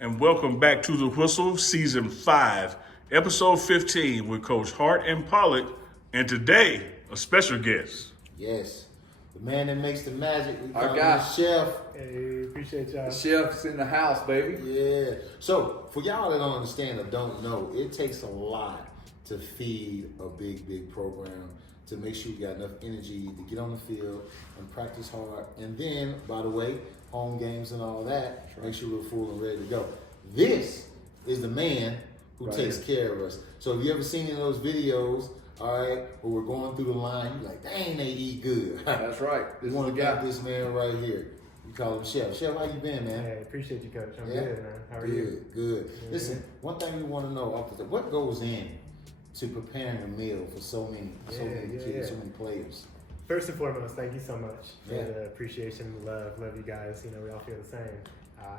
and welcome back to The Whistle, Season 5, Episode 15 with Coach Hart and Pollock, and today, a special guest. Yes, the man that makes the magic. We call Our him guy. the chef. Hey, appreciate y'all. The chef's in the house, baby. Yeah. So, for y'all that don't understand or don't know, it takes a lot to feed a big program, to make sure you got enough energy to get on the field and practice hard. And then, by the way, home games and all that, make sure we're full and ready to go. This is the man who Right takes care of us. So if you ever seen any of those videos, all right, where we're going through the line, you're like, dang, they eat good. That's right. We This want is to the got guy. this man right here. You call him Chef. Chef, how you been, man? Hey, appreciate you, Coach. I'm Yeah. good, man. How are Good, you? good. Yeah, Listen, one thing we want to know off the top, what goes in to preparing a meal for so many kids, so many players? First and foremost, thank you so much for Yeah. the appreciation, the love you guys. You know, we all feel the same.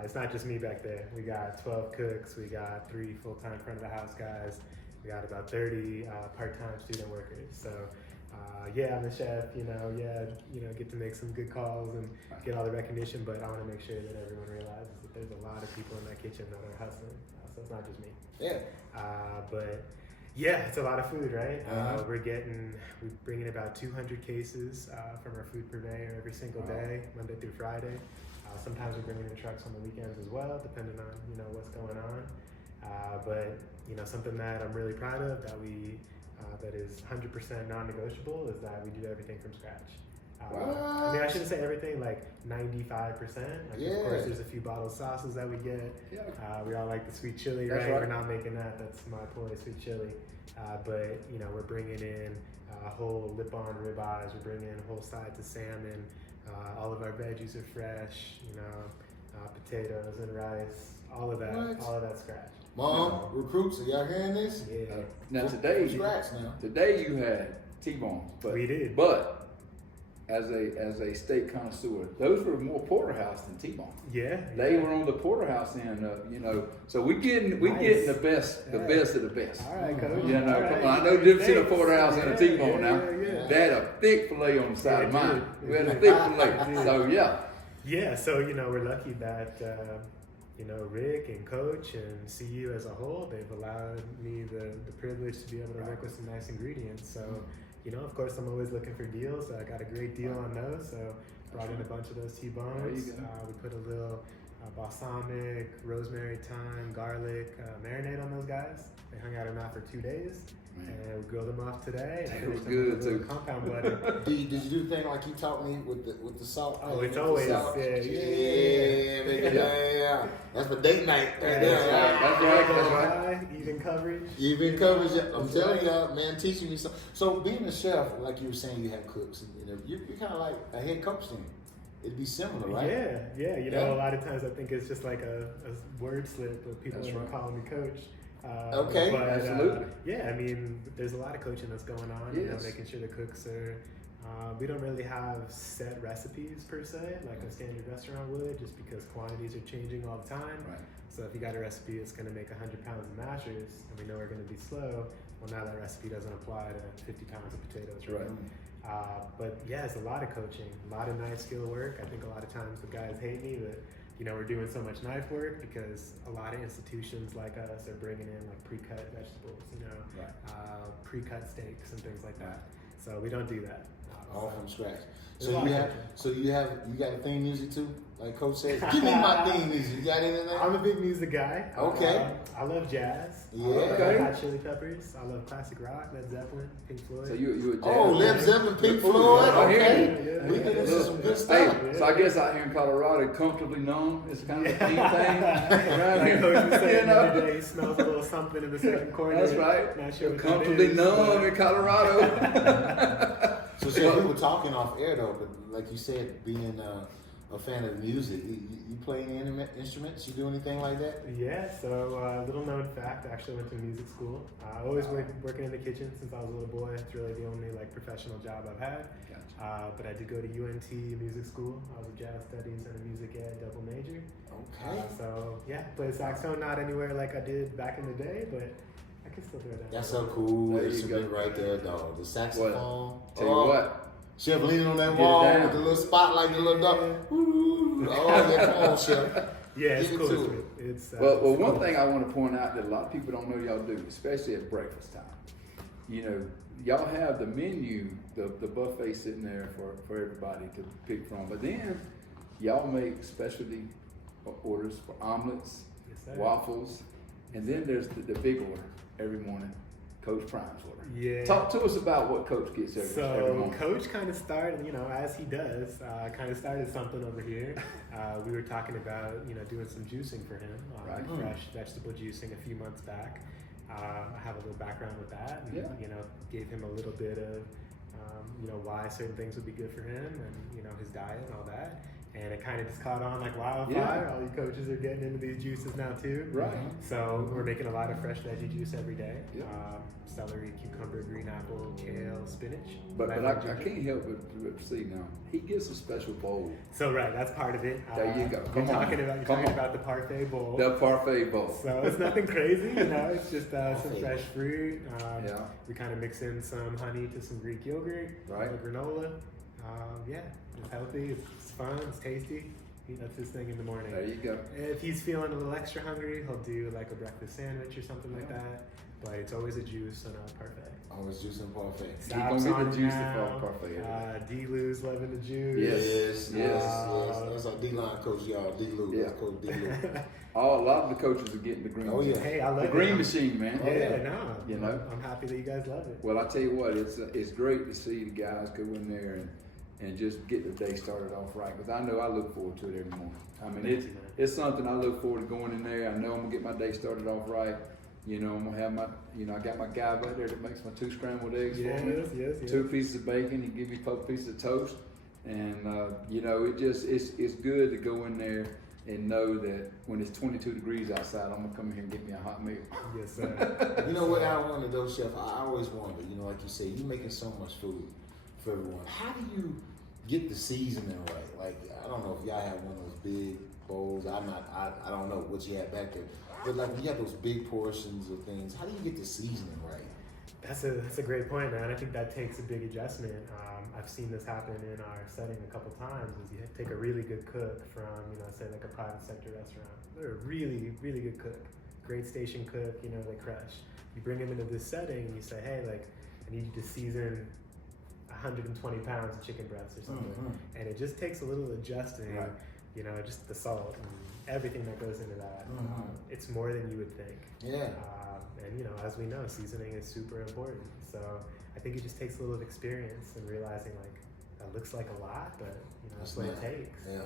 It's not just me back there. We got 12 cooks. We got 3 full-time front of the house guys. We got about 30 part-time student workers. So, yeah, I'm the chef. Get to make some good calls and get all the recognition. But I want to make sure that everyone realizes that there's a lot of people in that kitchen that are hustling. So it's not just me. Yeah. But yeah, it's a lot of food, right? Uh-huh. We bring in about 200 cases from our food purveyor every single day, Monday through Friday. Sometimes we're bringing in trucks on the weekends as well, depending on what's going on. But something that I'm really proud of that is 100% non-negotiable is that we do everything from scratch. I mean, I shouldn't say everything, like 95%. Of course, there's a few bottled sauces that we get. Yeah. We all like the sweet chili, That's right? right. We're not making that. That's my ploy, sweet chili. But we're bringing in whole lip-on ribeyes. We're bringing in whole sides of salmon. All of our veggies are fresh. Potatoes and rice. All of that. What? All of that scratch. Mom, recruits, are y'all hearing this? Yeah. Now From today scratch now. you had T-bones, but We did. But as a steak connoisseur, those were more porterhouse than T-bones. Yeah. They yeah. were on the porterhouse end, So we getting Nice. the best Yeah. of the best. All right, Coach. You know, All come right. on. I know difference in a porterhouse and a Yeah, T-bone now. yeah. They had a thick fillet on the side They of mine. did. We had a They thick did. fillet. They did. So yeah. Yeah, so we're lucky that Rick and Coach and CU as a whole, they've allowed me the privilege to be able to work with some nice ingredients. So, of course, I'm always looking for deals. So I got a great deal on those. So brought in a bunch of those T-bones. There you go. We put a little balsamic, rosemary, thyme, garlic marinade on those guys. They hung out in that for 2 days. Man. And we grilled them off today. They And look finished them with good, a little too. compound butter. Did you do the thing like you taught me with the salt? Oh, it's The always, salt? yeah. Yeah. That's for date night. Right That's there. right. That's right. Even coverage. Even covers it. I'm telling y'all, man, teaching me something. So being a chef, like you were saying, you have cooks, and you're kind of like a head coach then. It'd be similar, right? Yeah. Yeah. A lot of times I think it's just like a word slip of people That's are right. calling me coach. Okay. but, Absolutely. yeah, I mean, there's a lot of coaching that's going on. Yes. Making sure the cooks are. We don't really have set recipes per se, like a standard restaurant would, just because quantities are changing all the time. Right. So if you got a recipe that's going to make 100 pounds of mashers, and we know we're going to be slow, well, now that recipe doesn't apply to 50 pounds of potatoes, right? But yeah, it's a lot of coaching, a lot of knife skill work. I think a lot of times the guys hate me that we're doing so much knife work because a lot of institutions like us are bringing in like pre-cut vegetables, Right. pre-cut steaks and things like that. So we don't do that. All So- from scratch. There's a lot of You got a theme music too? Like Coach said, give me my theme music. You got anything? I'm a big music guy. Okay. I love jazz. Yeah. I love Okay. Hot Chili Peppers. I love classic rock, Led Zeppelin, Pink Floyd. So you a jazz Oh, Led man? Zeppelin, Pink Ooh, Floyd. I hear Okay. you. Yeah, We yeah, get yeah. into some good Hey, stuff. so I guess out here in Colorado, comfortably numb is kind of a theme thing. Around Like here. Coach was saying You the know? other day, he smells a little something in the second corner. That's right. Not sure what that Comfortably is, numb but- in Colorado. So, Chef, we were talking off air though, but like you said, being a fan of music, you play any instruments? You do anything like that? Yeah, so little known fact, I actually went to music school. I always working in the kitchen since I was a little boy. It's really the only professional job I've had. But I did go to UNT Music School. I was a jazz studies and a music ed double major. Okay. So yeah, played saxophone, not anywhere like I did back in the day, but I can still do it. That's a cool There you instrument go. right there, dog. The saxophone. Tell you what, Chef leaning on that Get it wall down. with the little spotlight, the little dog. Oh, yeah, come on, Chef. Yeah, it's Get cool. into It's, it. it's Well, it's one cool. thing I want to point out that a lot of people don't know y'all do, especially at breakfast time. You know, y'all have the menu, the buffet sitting there for everybody to pick from. But then y'all make specialty orders for omelets, Yes, sir. waffles, and then there's the big order every morning, Coach Prime's order. Yeah. Talk to us about what Coach gets every So morning. Coach kind of started, you know, as he does, kind of started something over here. We were talking about, you know, doing some juicing for him, Right. fresh vegetable juicing a few months back. I have a little background with that, and Yeah. you know, gave him a little bit of, you know, why certain things would be good for him, and you know, his diet and all that. And it kind of just caught on like wildfire. Yeah. All you coaches are getting into these juices now too. Right. So we're making a lot of fresh veggie juice every day. Yeah. Celery, cucumber, green apple, kale, spinach. But lemon, I ginger. can't help but see now, he gets a special bowl, So right, that's part of it. There you go. You're Come on. talking about Come on. about the parfait bowl. the parfait bowl. So it's nothing crazy, you know. It's just some Parfait fresh fruit. Yeah. We kind of mix in some honey to some Greek yogurt, Right. granola. Yeah, it's healthy. It's fun. It's tasty. That's his thing in the morning. There you go. If he's feeling a little extra hungry, he'll do like a breakfast sandwich or something like that. But it's always a juice and a parfait. Always juicing parfait. He gonna Stops get the on juice now. for parfait. D-Lou's loving the juice. Yes, yes. That's our D-line coach, y'all. D-Lou. Yeah. That's Coach D-Lou. A lot of the coaches are getting the green. Oh, yeah. Hey, I love the it. green machine, man. Oh, Yeah, yeah. no. You know? I'm happy that you guys love it. Well, I tell you what, it's great to see the guys go in there and just get the day started off right. Because I know I look forward to it every morning. I mean, Thank you, man. it's something I look forward to going in there. I know I'm gonna get my day started off right. You know, I'm gonna have my, you know, I got my guy back there that makes my 2 scrambled eggs for me. Yes. 2 pieces of bacon. He give me a couple pieces of toast, and you know, it's good to go in there and know that when it's 22 degrees outside, I'm gonna come in here and get me a hot meal. Yes, sir. You know what I wonder though, Chef? I always wonder, you know, like you say, you making so much food for everyone. How do you get the seasoning right? Like, I don't know if y'all have one of those big bowls. I don't know what you have back there. But like, when you have those big portions of things, how do you get the seasoning right? That's a great point, man. I think that takes a big adjustment. I've seen this happen in our setting a couple times. Is you take a really good cook from, you know, say like a private sector restaurant. They're a really, really good cook, great station cook. You know, they crush. You bring them into this setting and you say, hey, like, I need you to season 120 pounds of chicken breasts or something, and it just takes a little adjusting. Right. You know, just the salt and everything that goes into that. It's more than you would think. Yeah. And you know, as we know, seasoning is super important. So I think it just takes a little experience and realizing like that looks like a lot, but you know, that's what it takes. Yeah.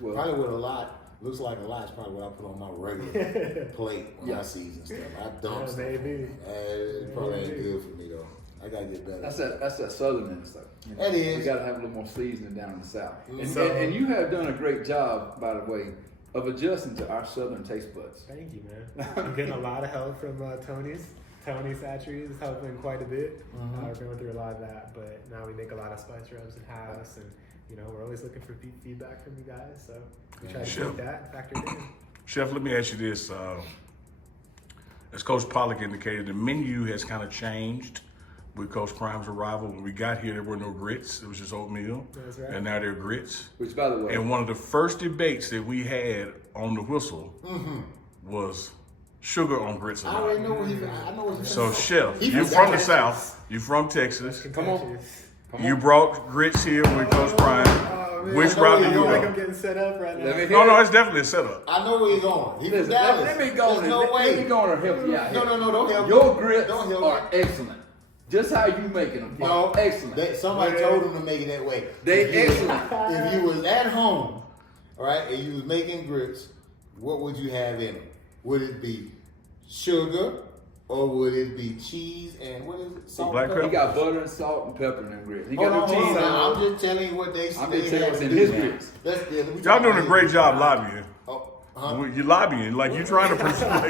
Well- Probably what a lot looks like a lot is probably what I put on my regular plate when I season stuff. I dump Yeah, stuff. maybe. It probably ain't good for me though. I gotta get better. That's that southern stuff. You know, That is. We gotta have a little more seasoning down in the south. And, So- and you have done a great job, by the way, of adjusting to our southern taste buds. Thank you, man. I'm getting a lot of help from Tony's. Tony Satchery is helping quite a bit. We're going through a lot of that, but now we make a lot of spice rubs in house, and you know, we're always looking for feedback from you guys. So we try to Sure. take that and factor it in. Chef, let me ask you this. As Coach Pollock indicated, the menu has kind of changed with Coach Prime's arrival. When we got here, there were no grits. It was just oatmeal. That's right. And now there are grits. Which, by the way, And one of the first debates that we had on the whistle was sugar on grits or I not. already know what I know what he's So, Chef, He you're forgot from the that. South. You're from Texas. Come on. Contentious. You brought grits here with Coach Prime. Oh, man. Which I know route where do you're you I feel like go? I'm getting set up right now. Let me hear No, it. it's definitely a setup. I know where he's going. He's from Listen, Dallas. let me go There's and no let way. me go and help you out here. No, don't help Your me. grits Don't help are me. excellent. Just how you making them. No, Excellent. Somebody told him to make it that way. They If you- excellent. If you was at home, all right, and you was making grits, what would you have in them? Would it be sugar, or would it be cheese and what is it? Salt. Black and He pepper? got butter and salt and pepper in them grits. He Hold got on, no hold cheese on. on Now, them. I'm just telling you what they I'm just they telling you had what's to in do his now. grits. Y'all doing a great job lobbying. Oh, huh? You're lobbying, like you're trying to, I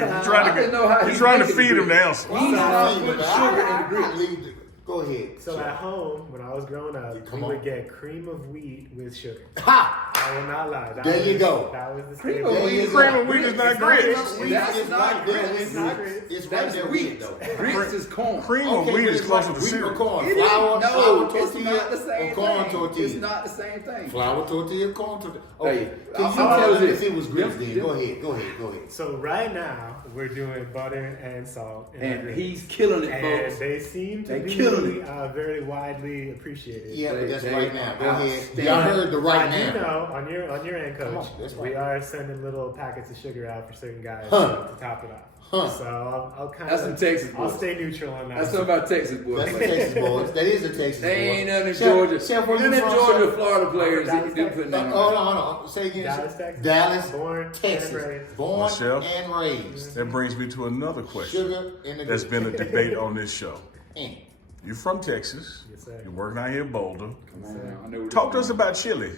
didn't know how you're he trying to making the feed him the grits. answer. He's not putting sugar in the grits. grits. Go ahead. So at home, when I was growing up, Come we on. would get cream of wheat with sugar. Ha! I will not lie. There you go. That was the Cream staple. of wheat is Cream not of wheat is grits. not It's not grits. grits. That's It's not right there grits. with It's not grits. grits. It's right That's there with wheat. it, though. Grits is corn. Cream of Okay, wheat but is it's closer like to wheat or cereal. corn. It is- Flour no, it's tortilla, not the same or corn thing. tortilla. It's not the same thing. Flour tortilla, corn tortilla. Okay, Hey, can I'll you tell tell you them this. if it was grits Them- then? them- Go ahead. So right now we're doing butter and salt, in our And grits. he's killing it, and folks. they seem to They be killing it. Very widely appreciated. Yeah, but that's They right now. Go are ahead. outstanding. Y'all heard the right I do now. know on your end, Come coach, on, that's we right. are sending little packets of sugar out for certain guys Huh. to top it off. Huh. So I'll kind That's of some Texas I'll boys. stay neutral on that. That's something about Texas, boy. That's the Texas boys. That is a Texas boy. They ain't nothing in Chef- Georgia. Chef, where None you in from, Georgia, Chef? Florida players. Dallas, They Texas. putting that Hold on. on. Say again. Dallas, Chef. Texas. Dallas, Born and Texas. raised. Born Well, Chef. and raised. That brings me to another question. Sugar in the That's grits. been a debate on this show. Mm. You're from Texas. Yes, sir. You're working out here in Boulder. Come on now. I know where Talk to this us is about chili.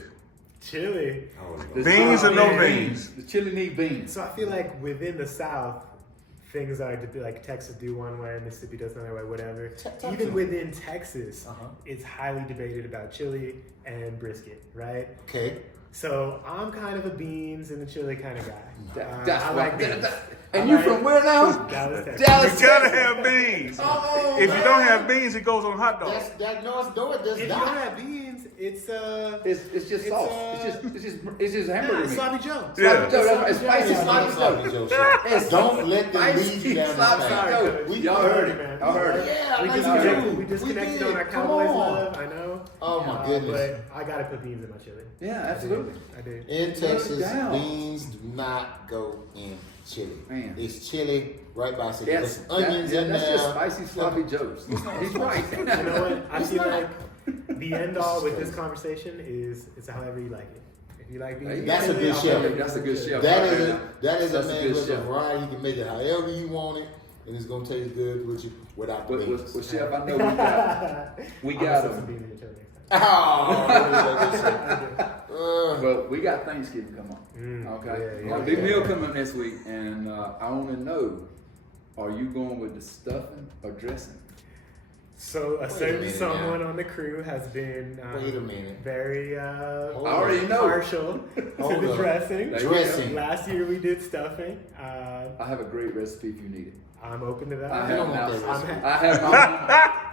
Chili. going. Beans or no Yeah. beans? The chili need beans. So I feel like within the South, things are to be like Texas do one way, Mississippi does another way, whatever. Texas. Even within Texas, Uh-huh. it's highly debated about chili and brisket, right? Okay. So I'm kind of a beans and the chili kind of guy. That's I right. like beans. And I you like- from where now? Dallas, Texas. Dallas. You gotta have beans. Oh, If you don't have beans, it goes on hot dogs. That North Door does If you don't not. have beans, it's It's just sauce. It's just nah, hamburger it's meat. sloppy Joe. Yeah. Joe, that's right. It's spicy It's not a sloppy sloppy Joe. Joe show. It's Don't let them spicy lead you down sloppy the Joe. path. We- Y'all heard it. man. Y'all heard it. Yeah, We I disconnected, do. we disconnected did. on our Come Cowboys on. love, I know. Oh, my goodness. But I gotta put beans in my chili. Yeah, absolutely. I do. In Texas, down. beans do not go in chili. Man. It's chili right by itself. Yes, There's onions in that's there. just spicy sloppy joes. He's right. You know what? I It's feel not. like the end all with this conversation is it's however you like it. If you like beans, in That's a chili, good I'll chef. put That's a good chef. That right is there. that is That's a a man good with a chef. variety. You can make it however you want it, and it's gonna taste good with you without the beans. Well, Chef, I know we I'll got put some them. beans in your chili next time. Oh, Well, we got Thanksgiving coming up. Okay, yeah, a big meal coming up next week, and I want to know: are you going with the stuffing or dressing? So a a certain minute someone now. on the crew has been Wait a minute. very Hold I already know. partial to Hold the up. dressing. There you Dressing. Last year we did stuffing. I have a great recipe if you need it. I'm open to that. I don't have want now. that recipe. I have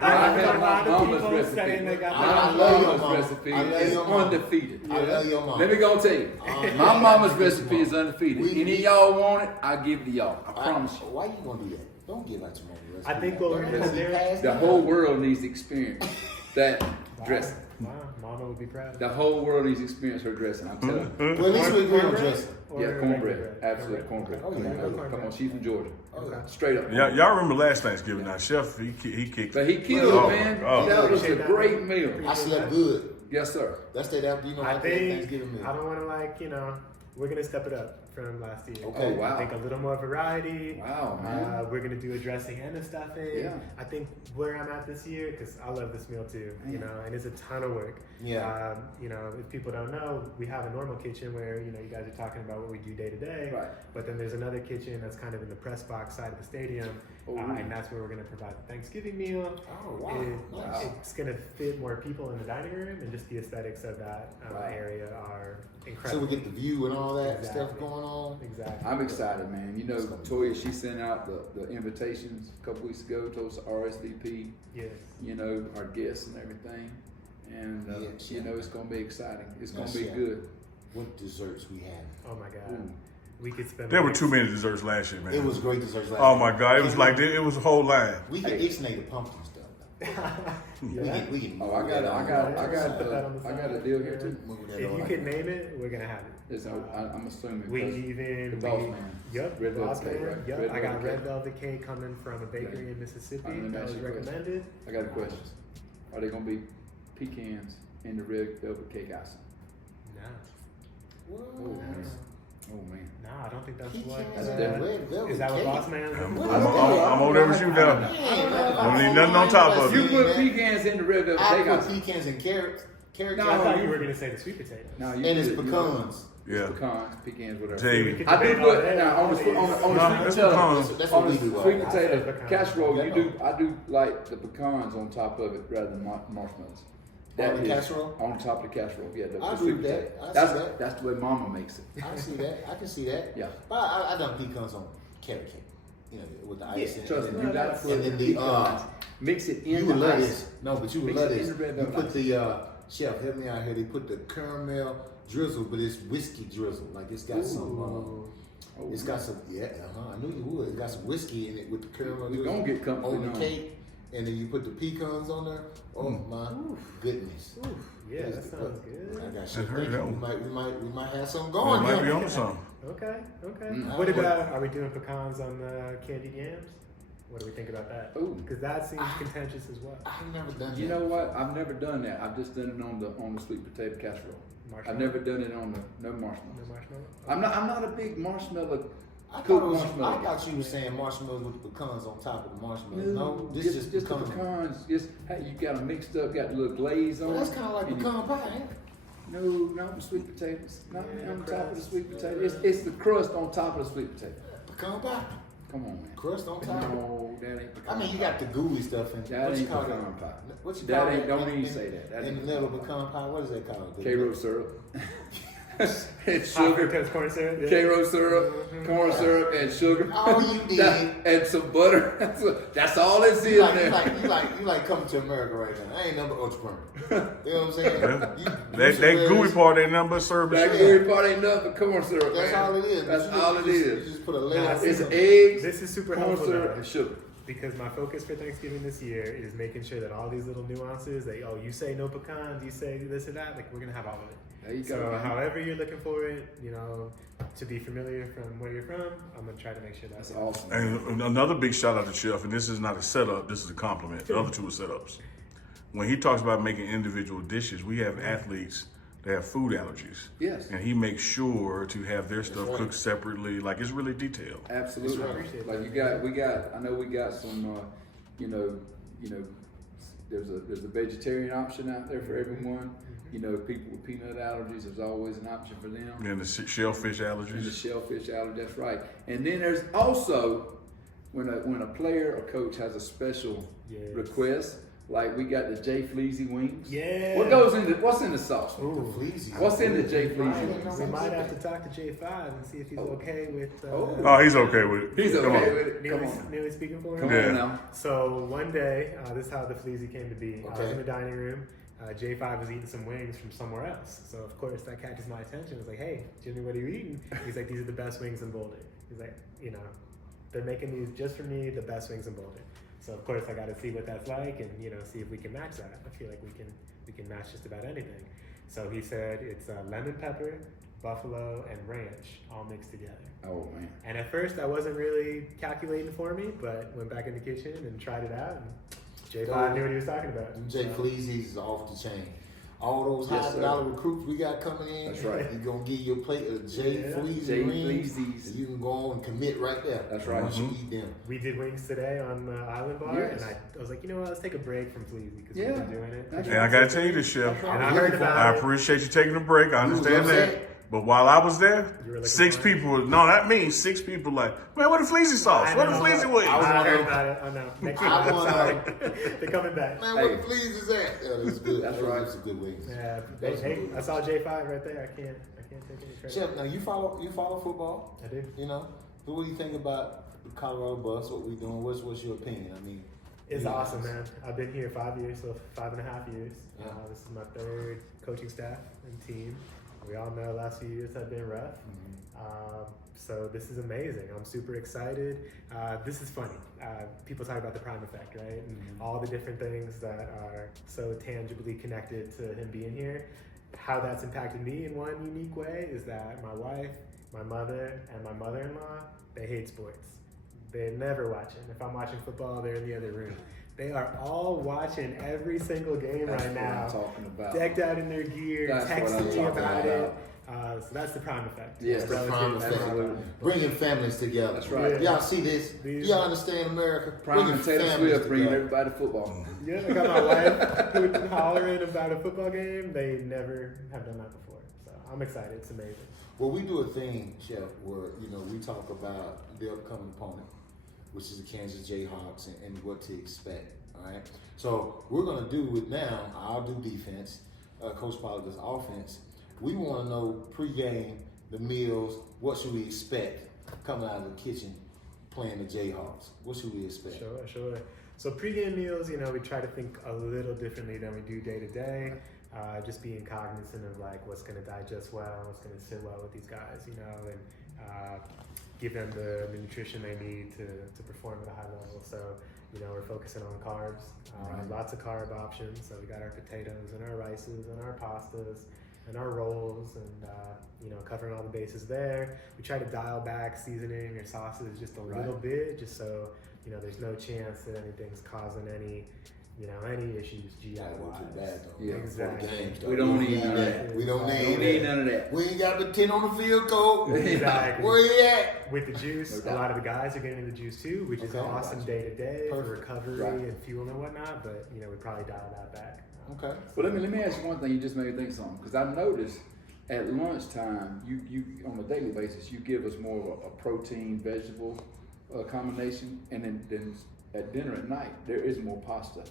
my a lot of mama's people recipe. saying they got I My love your mama's mama. recipe I love is your mama. undefeated. I love your mom. Let me go tell you. My mama's recipe is undefeated. We- Any of y'all want it, I give it to y'all. I promise you. Why you gonna do that? Don't give out your mama recipe. I think what we're gonna That do- recipe passed The down. whole world needs to experience that dressing. Wow, Mama would be proud. The whole world needs to experience her dressing. I'm telling you. Well, at least we agree on dressing. Or Yeah, regular cornbread. bread? Absolute cornbread. Oh, Come yeah. on, come on. She's from Georgia. Oh, yeah. Straight up. Y'all remember last Thanksgiving? Now, Chef, he kicked. But he killed Oh, it, man. oh. That was a Appreciate that. great meal. I slept good. Yes, sir. That's that after you know I like that think Thanksgiving meal. I don't want to we're gonna step it up from last year. Okay. Oh, wow. I think a little more variety. Wow, man. We're gonna do a dressing and a stuffing. Yeah. I think where I'm at this year, because I love this meal too, you Man. know, and it's a ton of work. Yeah. You know, if people don't know, we have a normal kitchen where you know you guys are talking about what we do day to day. Right. But then there's another kitchen that's kind of in the press box side of the stadium, Oh, and that's where we're gonna provide the Thanksgiving meal. Oh, wow. Nice. It's gonna fit more people in the dining room, and just the aesthetics of that Right. area are So incredible. we get the view and all that Exactly. stuff going on. Exactly. I'm excited, man. You know, It's gonna be Toya, good. she sent out the invitations a couple weeks ago, told us to RSVP, Yes. you know, our guests and everything. And, Yes, you know, yeah. it's going to be exciting. It's going Yes, to be yeah. good. What desserts we had. Oh my God. Ooh. We could spend. There the were next- too many desserts last year, man. It was great desserts last Oh year. my God! It was like it was a whole line. We can Hey. ixnay the pumpkin stuff. Yeah. We can Oh, I got a deal here too. move that If on. you could name it, we're gonna have it. Listen, I'm assuming. We because even the boss man. Yep. Red velvet Boss cake, Man, right? Yep. Red I got velvet red cake. velvet cake coming from a bakery Okay. in Mississippi Let me that ask was you a question. recommended. I got a question. Are they going to be pecans in the red velvet cake icing? No. Oh, man. Oh, man. No, I don't think that's Pecans what. That's and different. red velvet Is that what cake. Boss Man? I'm, What I'm, is that? I'm over there with you now. Man, Don't need nothing on top of You it. put pecans in the red velvet I cake put icing. pecans and carrots. Carrot No, I cake. thought you were gonna say the sweet potatoes. No, And it's you- pecans. Yeah. Pecans, pecans, whatever. Tell you. We could I do debate put all day, now on the all sweet on the, on No, the that's sweet potato. pecans. That's On what we the do. sweet all I potato said pecans. casserole, Yeah, you I do. know. I do like the pecans on top of it rather than marshmallows. That the is casserole? on top of the casserole. Yeah, I the agree sweet with that. potato. I see That's that. that's the way Mama makes it. I see that. I can see that. Yeah. But I done pecans on carrot cake. You know, with the ice. Yeah, and trust me, then you gotta that's- put and then the, pecans, mix it in you the would love ice. this. No, but you would Mix love it in this. the red You velvet put ice. the chef, help me out here. They put the caramel drizzle, but it's whiskey drizzle. Like it's got some. Ooh. It's got some. Yeah, I knew you would. It's got some whiskey in it with the caramel We drizzle gonna get comfy on the now. cake, and then you put the pecans on there. Oh my goodness. Ooh, yeah, that That's sounds I good. got I shit. heard thinking. that We might have something Well, going it might be here. on to something. Okay, okay. Mm. What about, are we doing pecans on the candied yams? What do we think about that? Ooh. Because that seems contentious as well. I've never done that. You know what? I've never done that. I've just done it on the sweet potato casserole. Marshmallow? I've never done it on the no No marshmallows. marshmallow? I'm not a big marshmallow. I cooked thought, marshmallow. you were saying marshmallows with the pecans on top of the marshmallows. No, this just just the pecan. pecans. Just hey, you got them mixed up, got a little glaze on. Well, that's it, kind of like and you- pecan pie, ain't it? No, not the sweet potatoes. Not Yeah, on top of the crust. sweet potato. It's the crust on top of the sweet potato. Pecan pie. Come on, man. Crust on top. No, that ain't pecan I mean, you pie. got the gooey stuff in That what you ain't call pecan it? pie. What you That call ain't- it? don't in- even in- say that. That in ain't the middle pecan pecan pie, what is that called? The- K-Rose syrup. It's High sugar. fructose corn syrup? Yeah. K-Rose syrup, corn syrup, and sugar. Oh, you did. And some butter. That's all it's in You like, there. you like coming to America right now. I ain't number entrepreneur. You know what I'm saying? That gooey part ain't nothing but syrup and That sugar. gooey part ain't nothing but corn syrup, That's man. all it is. That's You all just- it You is. just put a layer Nah, of It's it. eggs, This is super corn helpful syrup, though, and sugar. because my focus for Thanksgiving this year is making sure that all these little nuances, that, oh, you say no pecans, you say this or that, like we're gonna have all of it. There you go. So man. however you're looking for it, to be familiar from where you're from, I'm gonna try to make sure That's that's awesome. And another big shout out to Chef, and this is not a setup, this is a compliment. The other two are setups. When he talks about making individual dishes, we have athletes that have food allergies. Yes. And he makes sure to have their stuff right. cooked separately, like it's really detailed. Absolutely. That's right. Appreciate Like that. we got. I know we got some. There's a vegetarian option out there for everyone. People with peanut allergies. There's always an option for them. And the shellfish And the allergies. shellfish allergy. That's right. And then there's also when a player or coach has a special Yes. request. Like we got the J Fleazy wings. Yeah. What's in the sauce? The fleazy. What's in the J We Fleazy? might, we might have to talk to J5 and see if he's okay with. Oh, he's okay with it. He's Come okay on. with it. Come Nearly, on. nearly speaking for him. Come Yeah. on now. So one day, this is how the Fleazy came to be. I was Okay. in the dining room. J5 was eating some wings from somewhere else. So of course that catches my attention. I was like, "Hey, Jimmy, what are you eating?" He's like, "These are the best wings in Boulder." He's like, "They're making these just for me, the best wings in Boulder." So of course I got to see what that's like and see if we can match that. I feel like we can match just about anything. So he said it's lemon pepper, buffalo, and ranch all mixed together. Oh man. And at first, that wasn't really calculating for me, but went back in the kitchen and tried it out. And J5 knew what he was talking about. Them Jay Fleazy's is off the chain. All those Yes, sir. $100 recruits we got coming in, That's right. you're going to get your plate of Jay Yeah. Fleazy Jay rings. Fleazy's. And you can go on and commit right there. That's right. Once you eat them. We did wings today on Island Bar, Yes. and I was like, you know what, let's take a break from Fleazy because Yeah. we've been doing it. That's And I gotta tell you this, Chef. That's right. And I heard about I it. appreciate you taking a break. I You was understand that. upset? But while I was there, You were looking 6 for it? people, no, not me, 6 people like, man, what the fleazy sauce? I What the know. fleazy I was wings? one I of heard them. about it. Oh no, next week. I wanna- Sorry. They're coming back. Man, Hey. what Fleazy's that? Yeah, that's good. That's Those right. are some good wings. Yeah, Those are hey, good I saw J5 right there. I can't take any credit. Chef, now you follow football, I do. So what do you think about the Colorado Buffs, what we doing? What's your opinion? I mean, It's yeah. awesome, man. I've been here 5 years, so 5.5 years. Yeah. This is my 3rd coaching staff and team. We all know the last few years have been rough. So this is amazing. I'm super excited. This is funny. People talk about the prime effect, right? And all the different things that are so tangibly connected to him being here. How that's impacted me in one unique way is that my wife, my mother, and my mother-in-law, they hate sports. They're never watching. If I'm watching football, they're in the other room. They are all watching every single game That's right what now. I'm talking about. Decked out in their gear, That's what I'm texting me talking about about. it. So that's the prime effect. Yes, That's the Relative prime to effect. absolutely. Bringing families together. That's right. Yeah. Y'all see this? These- Y'all understand America? Prime Bringing and Taylor families Swift bringing together. everybody to football. Yeah, I got my wife who hollering about a football game. They never have done that before. So I'm excited. It's amazing. Well, we do a thing, Chef, where we talk about the upcoming opponent, which is the Kansas Jayhawks, and what to expect. All right. So we're gonna do it now. I'll do defense. Coach Pollard does offense. We want to know pregame the meals. What should we expect coming out of the kitchen playing the Jayhawks? What should we expect? Sure. So pregame meals, we try to think a little differently than we do day to day. Just being cognizant of like what's going to digest well, what's going to sit well with these guys, and give them the nutrition they need to perform at a high level. So, we're focusing on carbs, lots of carb options. So we got our potatoes and our rices and our pastas and our rolls and, covering all the bases there. We try to dial back seasoning or sauces just a little bit, just so, there's no chance that anything's causing any issues GI wise. Yeah, exactly. We don't need none of that. We don't need need none of that. We ain't got the 10 on the field, Cole. Exactly. Where you at? With the juice, No a doubt. lot of the guys are getting the juice too, which is Okay. awesome day to day for Perfect. recovery Right. and fuel and whatnot. But we probably dial that back. Okay. But let me ask you one thing. You just made me think something, because I noticed at lunchtime, you on a daily basis, you give us more of a protein vegetable combination, and then at dinner at night there is more pasta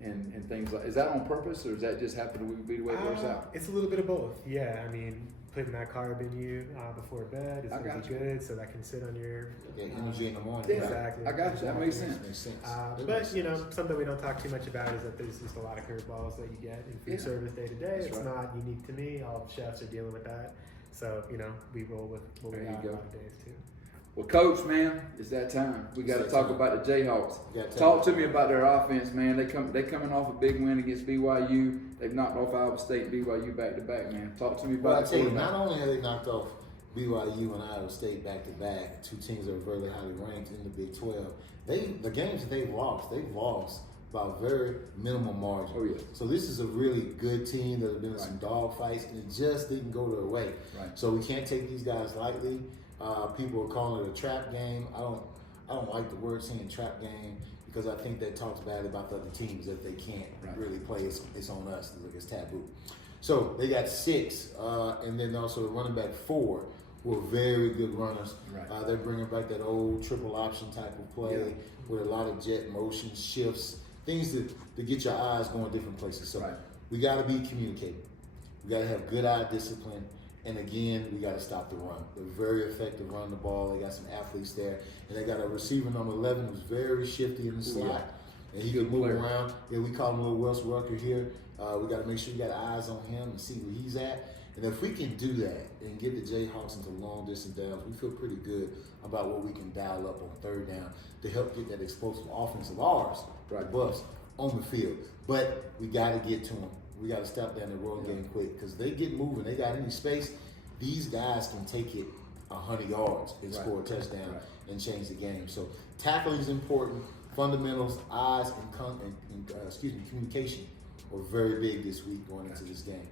and things like. Is that on purpose, or does that just happen to be the way it works out? It's a little bit of both. Yeah, putting that carb in you before bed is I going got to be good, so that can sit on your Get energy in the morning. Yeah, exactly. I got you. That makes sense. Makes sense. But Makes sense. something we don't talk too much about is that there's just a lot of curveballs that you get in food Yeah. service day to day. That's It's right. not unique to me. All chefs are dealing with that. So we roll with what we There you got go. a lot of days too. Well, Coach, man, it's that time. We got to It's talk that time. about the Jayhawks. You gotta Talk tell to me about their offense, man. They coming off a big win against BYU. They've knocked off Iowa State and BYU back to back, man. Talk to me Well, I about tell you, quarterback. not only have they knocked off BYU and Iowa State back to back, two teams that are very highly ranked in the Big 12. The games that they've lost by a very minimal margin. Oh, yeah. So this is a really good team that have been in some dog fights, and it just didn't go their way. Right. So we can't take these guys lightly. People are calling it a trap game. I don't like the word saying trap game, because I think that talks badly about the other teams that they can't Right. really play. It's on us. It's taboo. So they got 6, and then also the running back 4, who are very good runners. Right. They're bringing back that old triple option type of play Yeah. with a lot of jet motion, shifts, things to get your eyes going different places. So Right. we got to be communicating. We got to have good eye discipline. And again, we got to stop the run. They're very effective running the ball. They got some athletes there. And they got a receiver, number 11, who's very shifty in the slot. And he Good can move player. around. Yeah, we call him Little Wes Rucker here. We got to make sure we got eyes on him and see where he's at. And if we can do that and get the Jayhawks into long distance downs, we feel pretty good about what we can dial up on third down to help get that explosive offense of ours, Right. the Buffs, on the field. But we got to get to them. We got to stop down the road game quick, because they get moving. They got any space. These guys can take it 100 yards and Right. score a touchdown Right. and change the game. So tackling is important. Fundamentals, eyes, and communication were very big this week going into this game.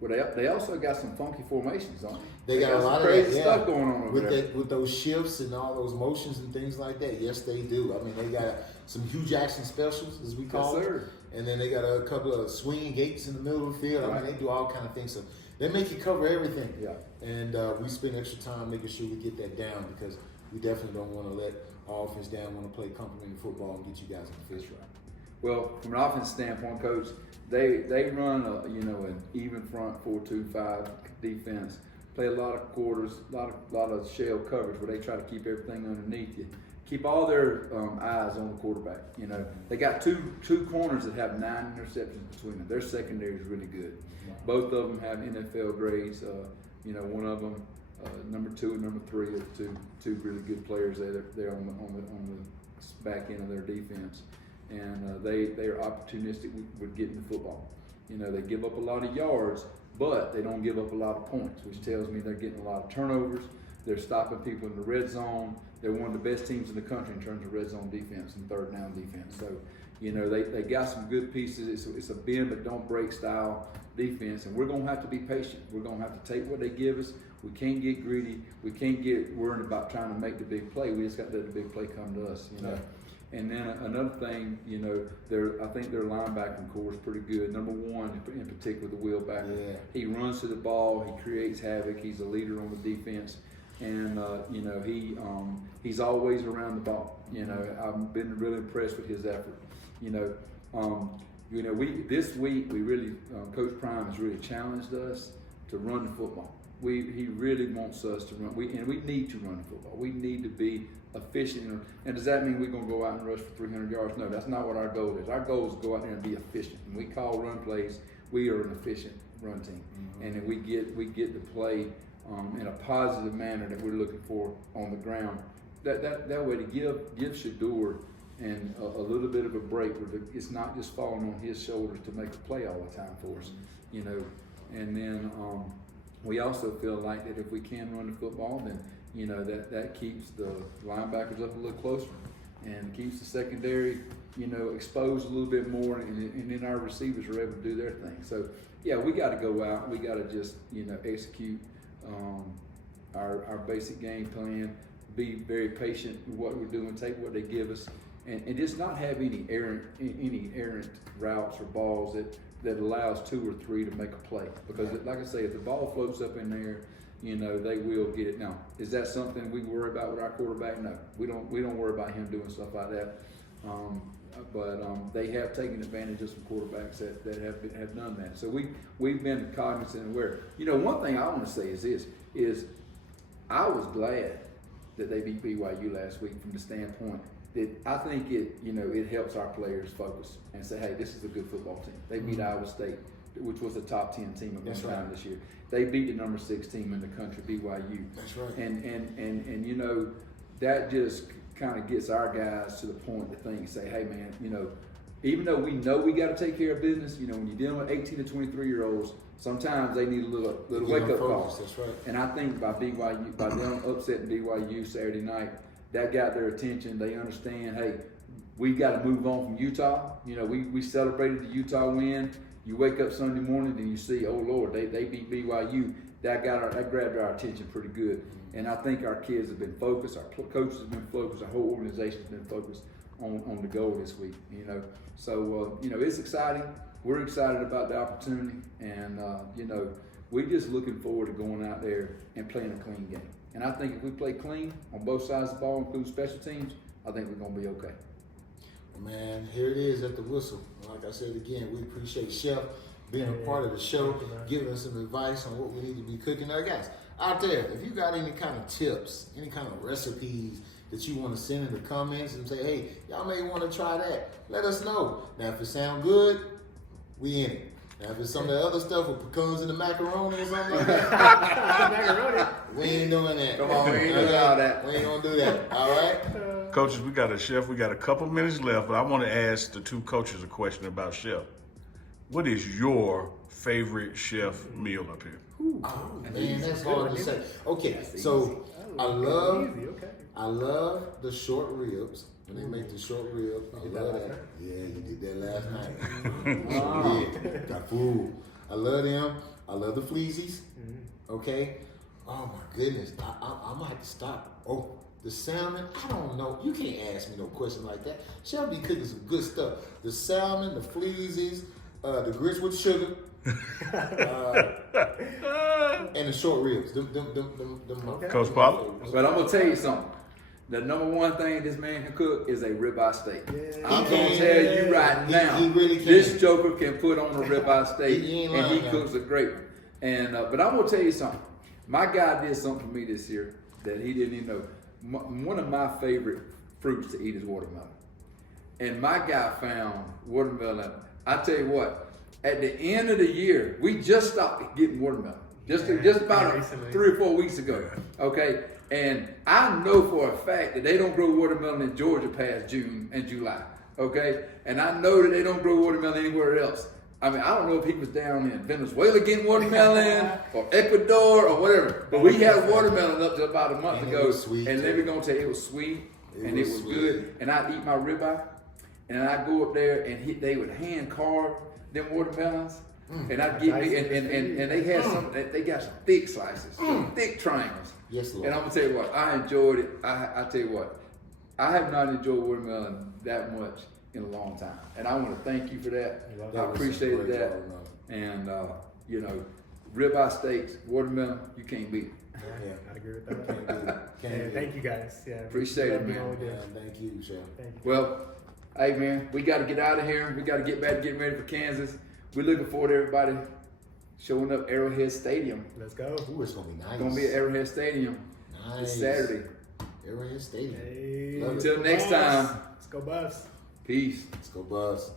Well, they also got some funky formations, don't they? They got a some lot of crazy that, yeah. stuff going on over with there. with those shifts and all those motions and things like that. Yes, they do. I mean, they got some Hugh Jackson specials, as we call Yes, it, sir. and then they got a couple of swinging gates in the middle of the field. I Right. mean, they do all kind of things. So they make you cover everything. Yeah. And we spend extra time making sure we get that down, because we definitely don't want to let our offense down. Want to play complimentary football and get you guys in the fish. Well, from an offense standpoint, Coach, they run an even front 4-2-5 defense. Play a lot of quarters, a lot of shell coverage where they try to keep everything underneath you. Keep all their eyes on the quarterback. They got two corners that have 9 interceptions between them. Their secondary is really good. Both of them have NFL grades. One of them, number 2 and number 3, are two really good players there on the back end of their defense. And they are opportunistic with getting the football. They give up a lot of yards, but they don't give up a lot of points, which tells me they're getting a lot of turnovers. They're stopping people in the red zone. They're one of the best teams in the country in terms of red zone defense and third down defense. So, they got some good pieces. It's a bend but don't break style defense, and we're going to have to be patient. We're going to have to take what they give us. We can't get greedy. We can't get worried about trying to make the big play. We just got to let the big play come to us. Yeah. And then another thing, I think their linebacking core is pretty good. Number 1 in particular, the Will Backer. Yeah. He runs to the ball. He creates havoc. He's a leader on the defense, and he's always around the ball. I've been really impressed with his effort. This week we really Coach Prime has really challenged us to run the football. He really wants us to run. We need to run the football. We need to be efficient. And does that mean we're going to go out and rush for 300 yards? No, that's not what our goal is. Our goal is to go out there and be efficient. When we call run plays, we are an efficient run team, and then we get to play in a positive manner that we're looking for on the ground. That way to give Shador and a little bit of a break where it's not just falling on his shoulders to make a play all the time for us, And then we also feel like that if we can run the football, then that keeps the linebackers up a little closer and keeps the secondary exposed a little bit more, and then our receivers are able to do their thing. So yeah, we got to go out. We got to just execute our basic game plan. Be very patient with what we're doing. Take what they give us, and just not have any errant routes or balls that allows 2 or 3 to make a play. Because like I say, if the ball floats up in there, they will get it. Now, is that something we worry about with our quarterback? No, we don't worry about him doing stuff like that. But they have taken advantage of some quarterbacks that have done that. So we've been cognizant and aware. One thing I want to say is this: I was glad that they beat BYU last week from the standpoint that I think it helps our players focus and say, hey, this is a good football team. They beat Iowa State, which was a top 10 team at one time this year. They beat the number 6 team in the country, BYU. That's right. And that just kind of gets our guys to the point to think, say, hey man, even though we know we got to take care of business, when you're dealing with 18 to 23-year-olds, sometimes they need a little wake up call. That's right. And I think by them upsetting BYU Saturday night, that got their attention. They understand, hey, we got to move on from Utah. We celebrated the Utah win. You wake up Sunday morning and you see, oh Lord, they beat BYU. That grabbed our attention pretty good. And I think our kids have been focused, our coaches have been focused, our whole organization has been focused on the goal this week. So it's exciting. We're excited about the opportunity, and we're just looking forward to going out there and playing a clean game. And I think if we play clean on both sides of the ball, including special teams, I think we're going to be okay. Man, here it is at the whistle. Like I said again, we appreciate Chef being a part of the show, giving us some advice on what we need to be cooking. Now, guys, out there, if you got any kind of tips, any kind of recipes that you want to send in the comments and say, hey, y'all may want to try that, let us know. Now, if it sounds good, we in it. Now, if it's some of the other stuff with pecans and the macaroni or something like that, we ain't doing that. Come on, we ain't doing all that. We ain't going to do that, all right? Coaches, we got a couple minutes left, but I want to ask the 2 coaches a question about Chef. What is your favorite Chef meal up here? Oh, man, that's hard to say. Okay, so I love the short ribs. When they make the short ribs, I love that. Yeah, you did that last night. Yeah, got food. I love them. I love the fleazies. Okay. Oh my goodness, I might have to stop. Oh, the salmon. I don't know. You can't ask me no question like that. She'll be cooking some good stuff. The salmon, the fleazies, the grits with sugar. And the short ribs. Coach Pollard? But I'm going to tell you something. The number one thing this man can cook is a ribeye steak. Yeah. I'm going to tell you right now, he really can. this joker can put on a ribeye steak, He ain't and he lying, cooks a great one. And but I'm going to tell you something. My guy did something for me this year that he didn't even know. One of my favorite fruits to eat is watermelon. And my guy found watermelon. I tell you what, at the end of the year, we just stopped getting watermelon. Just about 3 or 4 weeks ago. Okay? And I know for a fact that they don't grow watermelon in Georgia past June and July. Okay? And I know that they don't grow watermelon anywhere else. I mean, I don't know if he was down in Venezuela getting watermelon or Ecuador or whatever. But we had watermelon up to about a month ago. And let me go tell you, it was sweet and it was good. And I'd eat my ribeye and I'd go up there and they would hand carve them watermelons. And I'd get me, and they had they got some thick slices, some thick triangles. Yes, Lord. And I'm gonna tell you what, I enjoyed it. I tell you what, I have not enjoyed watermelon that much in a long time, and I want to thank you for that. I appreciated that. And ribeye steaks, watermelon, you can't beat it. Yeah. I agree with that. Can't Thank you guys. Yeah, Appreciate it, man. Yeah, thank you, Chef. Thank you. Well, Hey man, we got to get out of here. We got to get back, getting ready for Kansas. We're looking forward to everybody showing up Arrowhead Stadium. Let's go. Ooh, it's gonna be nice. It's gonna be at Arrowhead Stadium this Saturday. Arrowhead Stadium. Hey, Love it. Until next time, Let's go Buffs. peace. Let's go, Buffs.